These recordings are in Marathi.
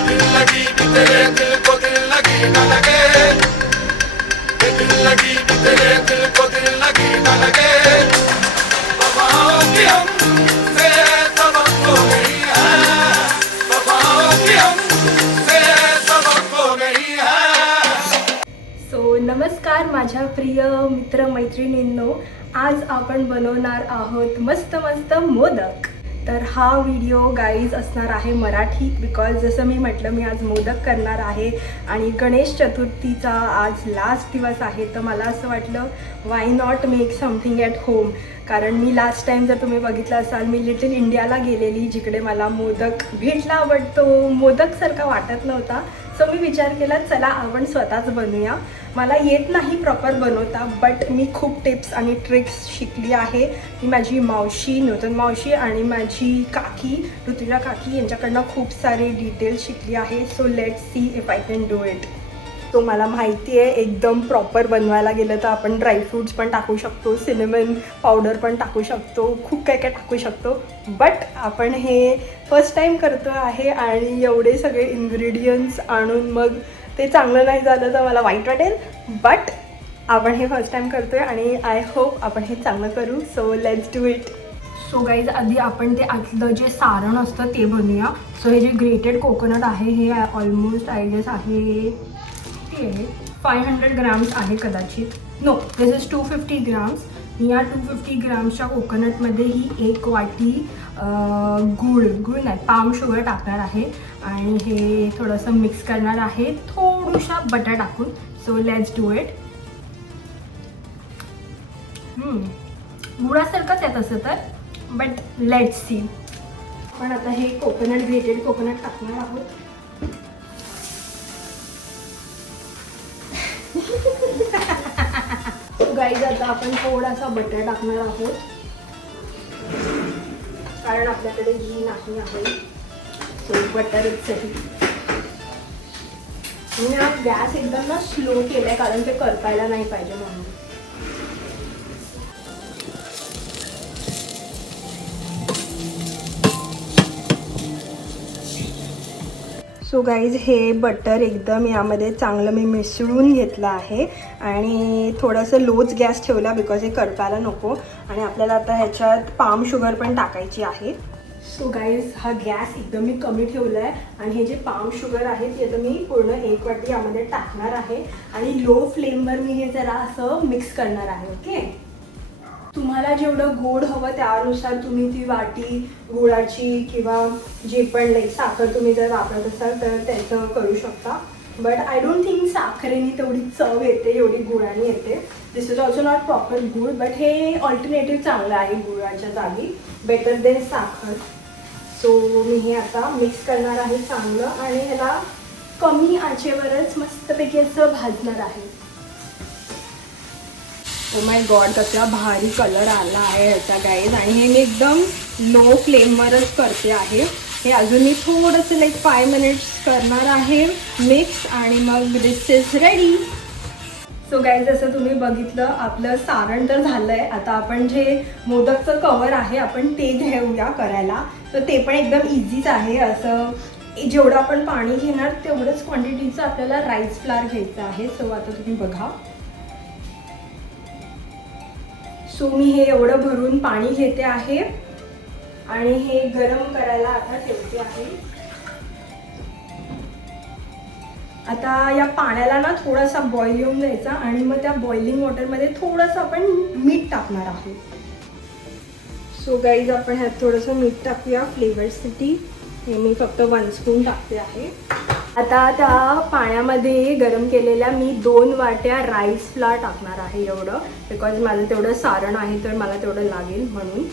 दिल लगी कि तेरे दिल को दिल लगी न लगे, दिल लगी कि तेरे दिल को दिल लगी न लगे। वफाओं की हमसे सबक हो गई है, वफाओं की हमसे सबक हो गई है। सो नमस्कार माझ्या प्रिय मित्र मैत्रिणींनो, आज आपण बनवणार आहोत मस्त मस्त मोदक। तर हा व्हिडिओ गाईज असणार आहे मराठी, बिकॉज जसं मी म्हटलं मी आज मोदक करणार आहे आणि गणेश चतुर्थीचा आज लास्ट दिवस आहे, तर मला असं वाटलं why not make something at home. कारण मी लास्ट टाईम जर तुम्ही बघितलं असाल मी लिटिल इंडियाला गेलेली, जिकडे मला मोदक भेटला, बट तो मोदकसारखा वाटत नव्हता। सो मी विचार केला चला आपण स्वतःच बनवूया। मला येत नाही प्रॉपर बनवता, बट मी खूप टिप्स आणि ट्रिक्स शिकली आहे। मी माझी मावशी, नूतन मावशी आणि माझी काकी ऋतुजा काकी यांच्याकडनं खूप सारे डिटेल्स शिकली आहे। So let's see if I can do it. तो मला माहिती आहे एकदम प्रॉपर बनवायला गेलं तर आपण ड्रायफ्रूट्स पण टाकू शकतो, सिनेमन पावडर पण टाकू शकतो, खूप काय काय टाकू शकतो, बट आपण हे फर्स्ट टाईम करतो आहे आणि एवढे सगळे इन्ग्रेडियंट्स आणून मग ते चांगलं नाही झालं तर मला वाईट वाटेल। बट आपण हे फर्स्ट टाईम करतो आहे आणि आय होप आपण हे चांगलं करू। So let's do it. So guys आधी आपण ते आतलं जे सारण असतं ते बनवूया। सो हे जे ग्रेटेड कोकोनट आहे हे ऑलमोस्ट आय गेस आहे 500 ग्राम्स आहे कदाचित, नो दिस इज 250 ग्राम्स। या 250 ग्राम्सच्या कोकोनटमध्ये ही 1 वाटी गूळ नाही पाम शुगर टाकणार आहे आणि हे थोडंसं मिक्स करणार आहे थोडुशा बटर टाकून। So let's do it. गुळासारखंच आहे तसं तर, बट लेट्स सी। पण आता हे कोकोनट ग्रेटेड कोकोनट टाकणार आहोत। गाईज आता आपण थोडासा बटर टाकणार आहोत कारण आपल्याकडे घी नाही आहे। सो बटरच सही। मी हा गॅस एकदम ना स्लो केलाय कारण ते करपायला नाही पाहिजे म्हणून। सो गाईज हे बटर एकदम यामध्ये चांगलं मी मिसळून घेतलं आहे आणि थोडंसं लोच गॅस ठेवला बिकॉज हे करपायला नको आणि आपल्याला आता ह्याच्यात पाम शुगर पण टाकायची आहे। सो गाईज हा गॅस एकदम मी कमी ठेवला आहे आणि हे जे पाम शुगर आहे ते आता मी पूर्ण 1 वाटी यामध्ये टाकणार आहे आणि लो फ्लेमवर मी हे जरा असं मिक्स करणार आहे। ओके, तुम्हाला जेवढं गोड हवं त्यानुसार तुम्ही ती वाटी गुळाची किंवा जे पण लाईक साखर तुम्ही जर वापरत असाल तर त्याचं करू शकता, बट आय डोंट थिंक साखरेने तेवढी चव येते एवढी गुळाने येते। दिस इज ऑल्सो नॉट प्रॉपर गुळ, बट हे ऑल्टरनेटिव्ह चांगलं आहे गुळाच्या जागी, बेटर देन साखर। सो मी हे आता मिक्स करणार आहे चांगलं आणि ह्याला कमी आचेवरच मस्तपैकी असं भाजणार आहे। ओ माय गॉड, कसला भारी कलर आला आहे ह्याचा गाईज, आणि हे मी एकदम लो फ्लेमवरच करते आहे। हे अजून मी थोडंसं लाईक 5 मिनिट्स करणार आहे मिक्स आणि मग दिस इज रेडी। सो गाईज जसं तुम्ही बघितलं आपलं सारण तर झालं आहे। आता आपण जे मोदकचं कवर आहे आपण ते घेऊया करायला, तर ते पण एकदम इझीच आहे। असं जेवढं आपण पाणी घेणार तेवढंच क्वांटिटीचं आपल्याला राईस फ्लावर घ्यायचं आहे। सो आता तुम्ही बघा, सो मी हे एवढं भरून पाणी घेते आहे आणि हे गरम करायला आता ठेवते आहे। आता या पाण्याला ना थोडासा बॉईल येऊन द्यायचा आणि मग त्या बॉइलिंग वॉटरमध्ये थोडंसं आपण मीठ टाकणार आहोत। सो गाईज आपण ह्यात थोडंसं मीठ टाकूया फ्लेवरसाठी। हे मी फक्त 1 स्पून टाकते आहे। आता त्या पाण्यामध्ये गरम केलेल्या मी 2 वाट्या राईस फ्लावर टाकणार आहे एवढं, बिकॉज माझं तेवढं सारण आहे तर मला तेवढं लागेल म्हणून।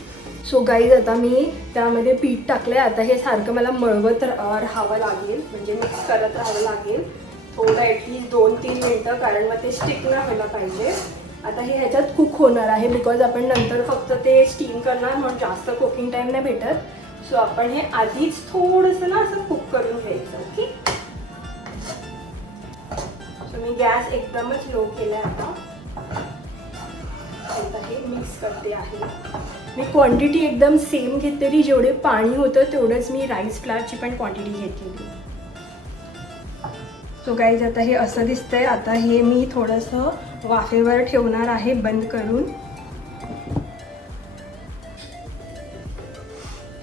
सो गाईज आता मी त्यामध्ये पीठ टाकलं आहे। आता हे सारखं मला मळवत राहावं लागेल, म्हणजे मिक्स करत राहावं लागेल थोडं ॲटलीस्ट 2-3 मिनटं, कारण मग ते स्टिक नाही व्हायला पाहिजे। आता हे ह्याच्यात कुक होणार आहे बिकॉज आपण नंतर फक्त ते स्टीम करणार म्हणून जास्त कुकिंग टाईम नाही भेटत। सो आपण हे आधीच थोडंसं ना असं कुक करून घ्यायचं। ओके, सो मी गॅस एकदमच लो केला आहे। आता हे मिक्स करते आहे। मी क्वांटिटी एकदम सेम घेतलेली, जेवढे पाणी होतं तेवढंच मी राईस फ्लावरची पण क्वांटिटी घेतलेली। सो गाईज आता हे असं दिसतंय. आता हे मी थोडंसं वाफेवर ठेवणार आहे बंद करून.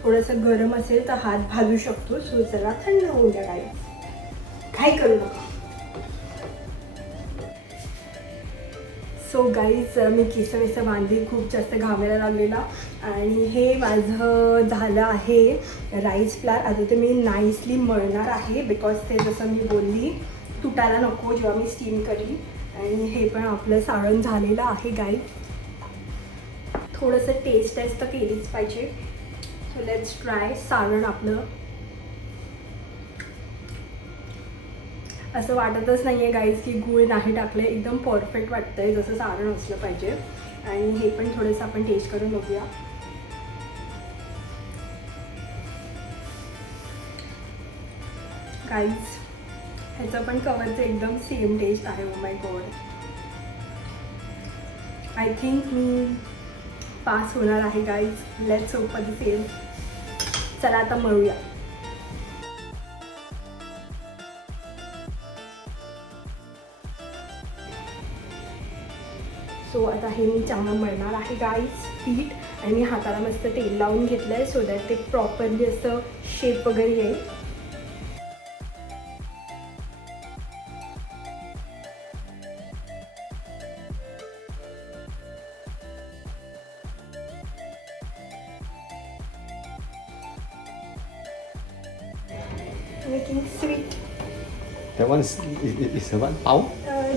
थोडंसं गरम असेल तर हात भाजू शकतो. सो जरा थंड होऊ द्या गाईज, काही करू नका. सो गाईज मी केस बांधली, खूप जास्त घामायला लागलेला. आणि हे माझं झालं आहे राईस फ्लावर. आता ते मी नाईसली मळणार आहे बिकॉज ते जसं मी बोलली तुटायला नको जेव्हा मी स्टीम करीन. आणि हे पण आपलं सारण झालेलं आहे गाईज. थोडंसं टेस्ट तर केलीच पाहिजे. So let's try. सारण आपलं असं वाटतच नाही आहे गाईज की गूळ नाही टाकलं. एकदम परफेक्ट वाटतं आहे जसं सारण असलं पाहिजे. आणि हे पण थोडंसं आपण टेस्ट करून बघूया. गाईज ह्याचं पण कवरचं एकदम सेम टेस्ट आहे. Oh my God, I think me pass होणार आहे guys. Let's hope for the same. चला आता मळूया. सो आता हे मी चांगलं मळणार आहे गाईज पीठ. आणि मी हाताला मस्त तेल लावून घेतलं आहे सो दॅट ते प्रॉपरली असं शेप वगैरे येईल. Making sweet. That one is the one pao.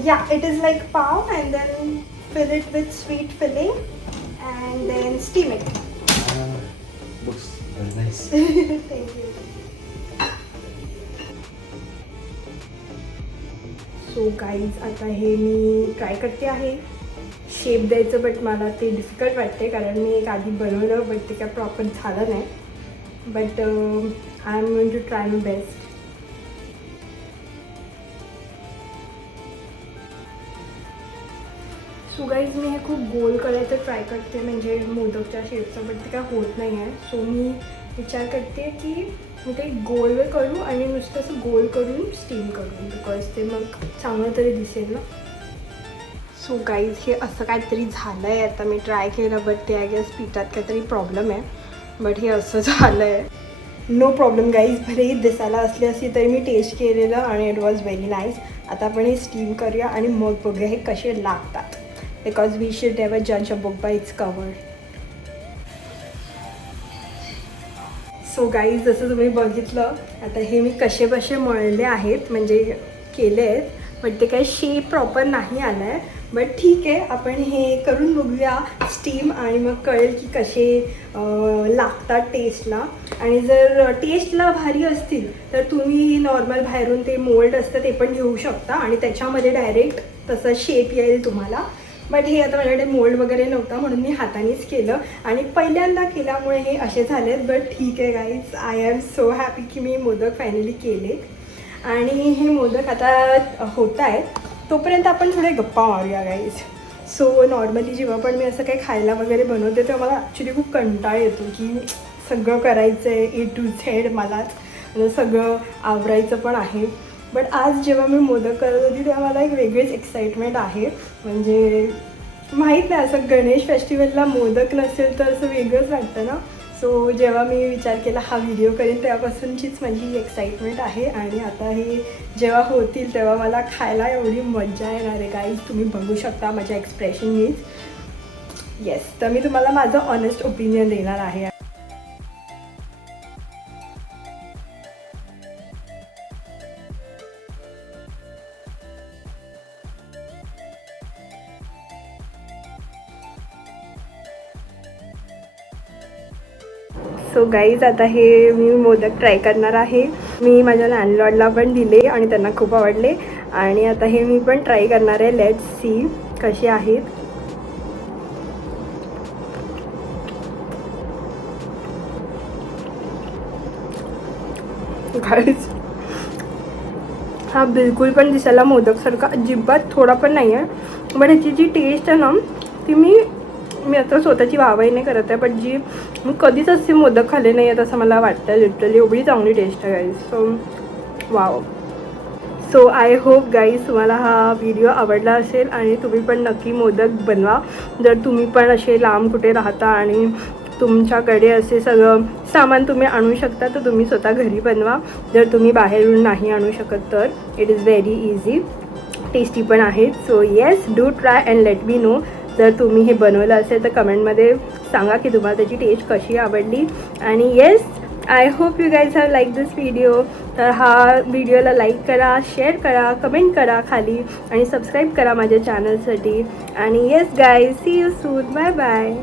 Yeah, it is like pav, and then fill it with sweet filling, and then steam it. Looks very nice. Thank you. So guys, आता हे मी ट्राय करते आहे शेप द्यायचं. बट मला ते डिफिकल्ट वाटते कारण मी एक आधी बनवलं बट ते काय प्रॉपर झालं नाही. But I am going to try my best. So guys मी हे खूप गोल करायचं ट्राय करते म्हणजे मोदकच्या शेपचं. बट ते काय होत नाही आहे. सो मी विचार करते की मी ते गोल करू आणि नुसतं असं गोल करून स्टीम करू बिकॉज ते मग चांगलं तरी दिसेल ना. सो गाईज हे असं काहीतरी झालं आहे. आता मी ट्राय केलं बट ते आय गेस पिठात काहीतरी प्रॉब्लेम आहे. बट हे असं झालं आहे. No problem guys. भलेही दिसायला असली असली तरी मी टेस्ट केलेलं आणि इट वॉज व्हेरी नाईस. आता आपण हे स्टीम करूया आणि मग बघूया हे कसे लागतात. बिकॉज वी शुड नेवर जज a book by its cover. So guys जसं तुम्ही बघितलं आता हे मी कसे मळले आहेत म्हणजे केले आहेत. बट ते काही शेप प्रॉपर नाही आला आहे. बट ठीक आहे आपण हे करून बघूया स्टीम आणि मग कळेल की कसे लागतात टेस्टला. आणि जर टेस्टला भारी असतील तर तुम्ही नॉर्मल बाहेरून ते मोल्ड असतं ते पण घेऊ शकता आणि त्याच्यामध्ये डायरेक्ट तसं शेप येईल तुम्हाला. बट हे आता माझ्याकडे मोल्ड वगैरे नव्हता म्हणून मी हातानेच केलं आणि पहिल्यांदा केल्यामुळे हे असे झालेत. बट ठीक आहे guys, I am so happy की मी मोदक फायनली केले. आणि हे मोदक आता होत आहेत तोपर्यंत आपण थोडे गप्पा मारूया गाईज. सो नॉर्मली जेव्हा पण मी असं काही खायला वगैरे बनवते तेव्हा मला ॲक्च्युली खूप कंटाळा येतो की सगळं करायचं आहे A to Z मलाच सगळं आवरायचं पण आहे. बट आज जेव्हा मी मोदक करत होती तेव्हा मला एक वेगळीच एक्साइटमेंट आहे. म्हणजे माहीत नाही असं गणेश फेस्टिवलला मोदक नसेल तर असं वेगळंच वाटतं ना. सो जेव्हा मी विचार केला हा व्हिडिओ करेन तेव्हापासूनचीच माझी एक्साइटमेंट आहे. आणि आता हे जेव्हा होतील तेव्हा मला खायला एवढी मजा येणार आहे गाईज. तुम्ही बघू शकता माझ्या एक्सप्रेशननीच. येस, तर मी तुम्हाला माझं ऑनेस्ट ओपिनियन देणार आहे. सो गाईज आता हे मी मोदक ट्राय करणार आहे. मी माझ्या लँडलॉर्डला पण दिले आणि त्यांना खूप आवडले. आणि आता हे मी पण ट्राय करणार आहे. लेट्स सी कसे आहेत. गाईज हा बिलकुल पण दिसायला मोदकसारखा अजिबात थोडा पण नाही आहे. बट ह्याची जी टेस्ट आहे ना ती मी आता स्वतःची वाहवाही नाही करत आहे. बट जी मी कधीच असे मोदक खाल्ले नाही आहेत असं मला वाटतं. लिटरली एवढी चांगली टेस्ट आहे guys. So wow. So I hope guys तुम्हाला हा व्हिडिओ आवडला असेल आणि तुम्ही पण नक्की मोदक बनवा. जर तुम्ही पण असे लांब कुठे राहता आणि तुमच्याकडे असे सगळं सामान तुम्ही आणू शकता तर तुम्ही स्वतः घरी बनवा. जर तुम्ही बाहेरून नाही आणू शकत तर it is very easy, tasty पण आहेत. So yes, do try and let me know. जर तुम्ही हे बनवलं असेल तर कमेंटमध्ये सांगा की तुम्हाला त्याची टेस्ट कशी आवडली. आणि yes, I hope you guys have like this video. तर हा व्हिडिओला लाईक करा, शेअर करा, कमेंट करा खाली आणि सबस्क्राईब करा माझ्या चॅनलसाठी. आणि yes guys, see you soon, bye bye.